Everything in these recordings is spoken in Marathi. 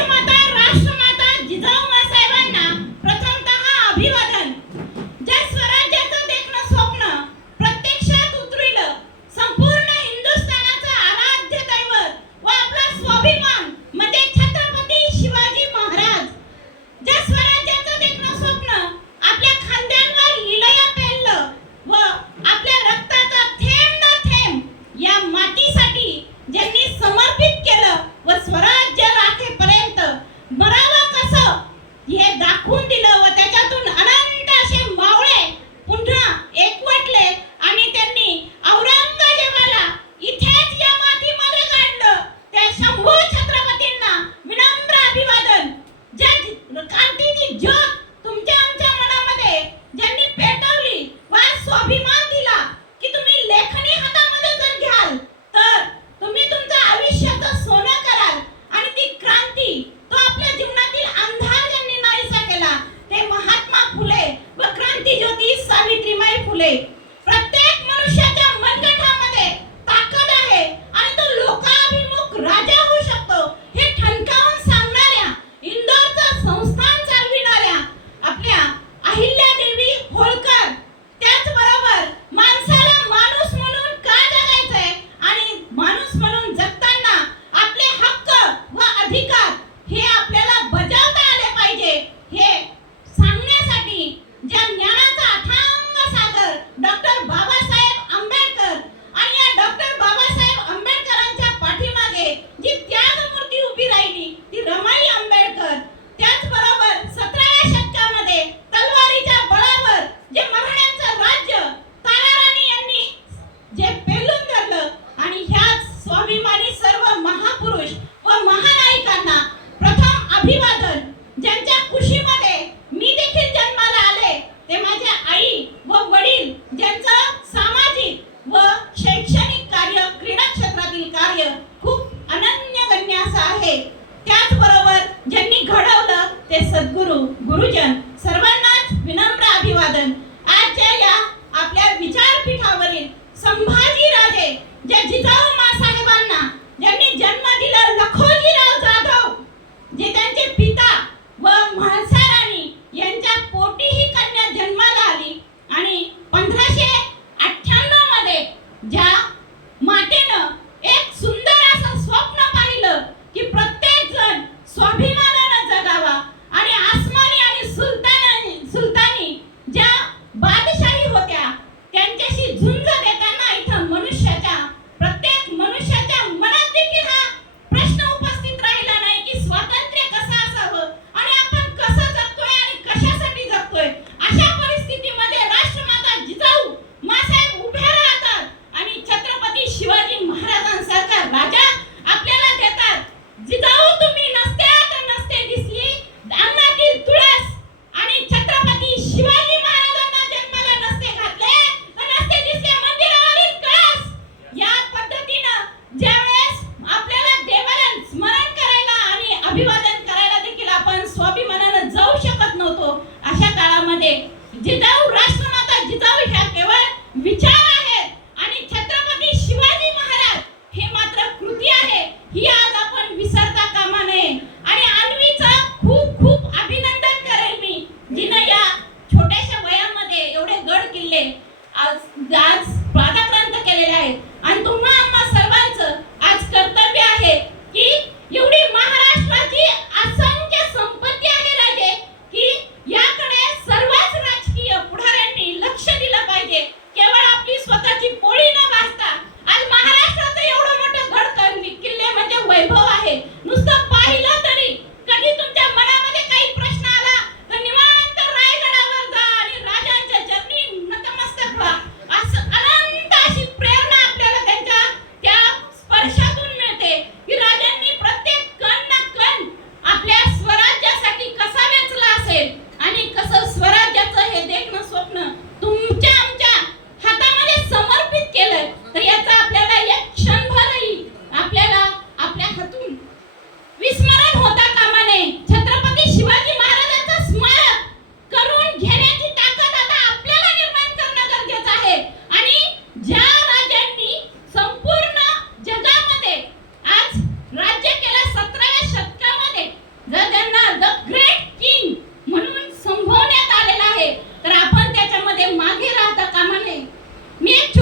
vai te. सावित्रीमाई फुले. राजे ज्या आज आज प्राधाक्रांत केलेले आहे. आणि तुम्हा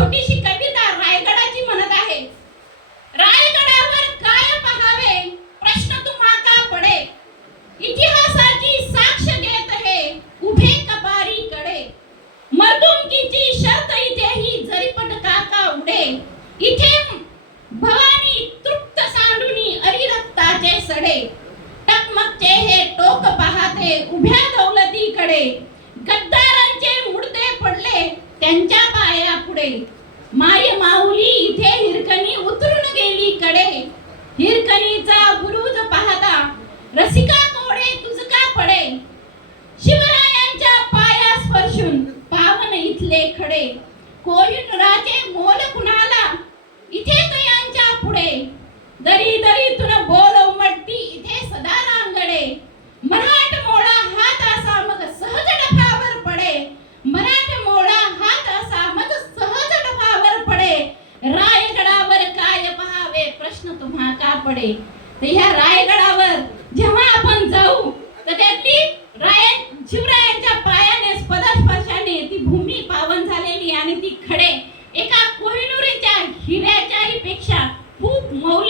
छोटीशी कविता रायगडाची म्हणत आहे. रायगडावर काय पाहावे? प्रश्न तुम्हा का पडे. इतिहासाची साक्ष घेत हे उभे कपारी कडे. मर्दुमकीची शर्त इथेही जरी पटका का उडे. इथे भवानी तृप्त सांडुनी अरिरक्ताचे सडे. टकमकचे हे टोक पाहते उभ्या दौलतीकडे. गद्दा त्यांच्या पाया पुढे. माय माऊली इथे हिरकणी उतरून गेली कडे. हिरकणीचा बुरुज पाहता रसिका कोडे तुझका पडे. शिवरायांच्या पाया स्पर्शून पावन इथले खडे. कोहिनुराचे मोल कुणाला? इथे तयांच्या पुढे. दरी दरीतून तुम्हा का पडे तर ह्या रायगडावर जेव्हा आपण जाऊ तर त्यातली राय शिवरायांच्या पायाने पदस्पर्शाने ती भूमी पावन झालेली आणि ती खडे एका कोहिनुरीच्या हिऱ्याच्याही पेक्षा खूप मौल्य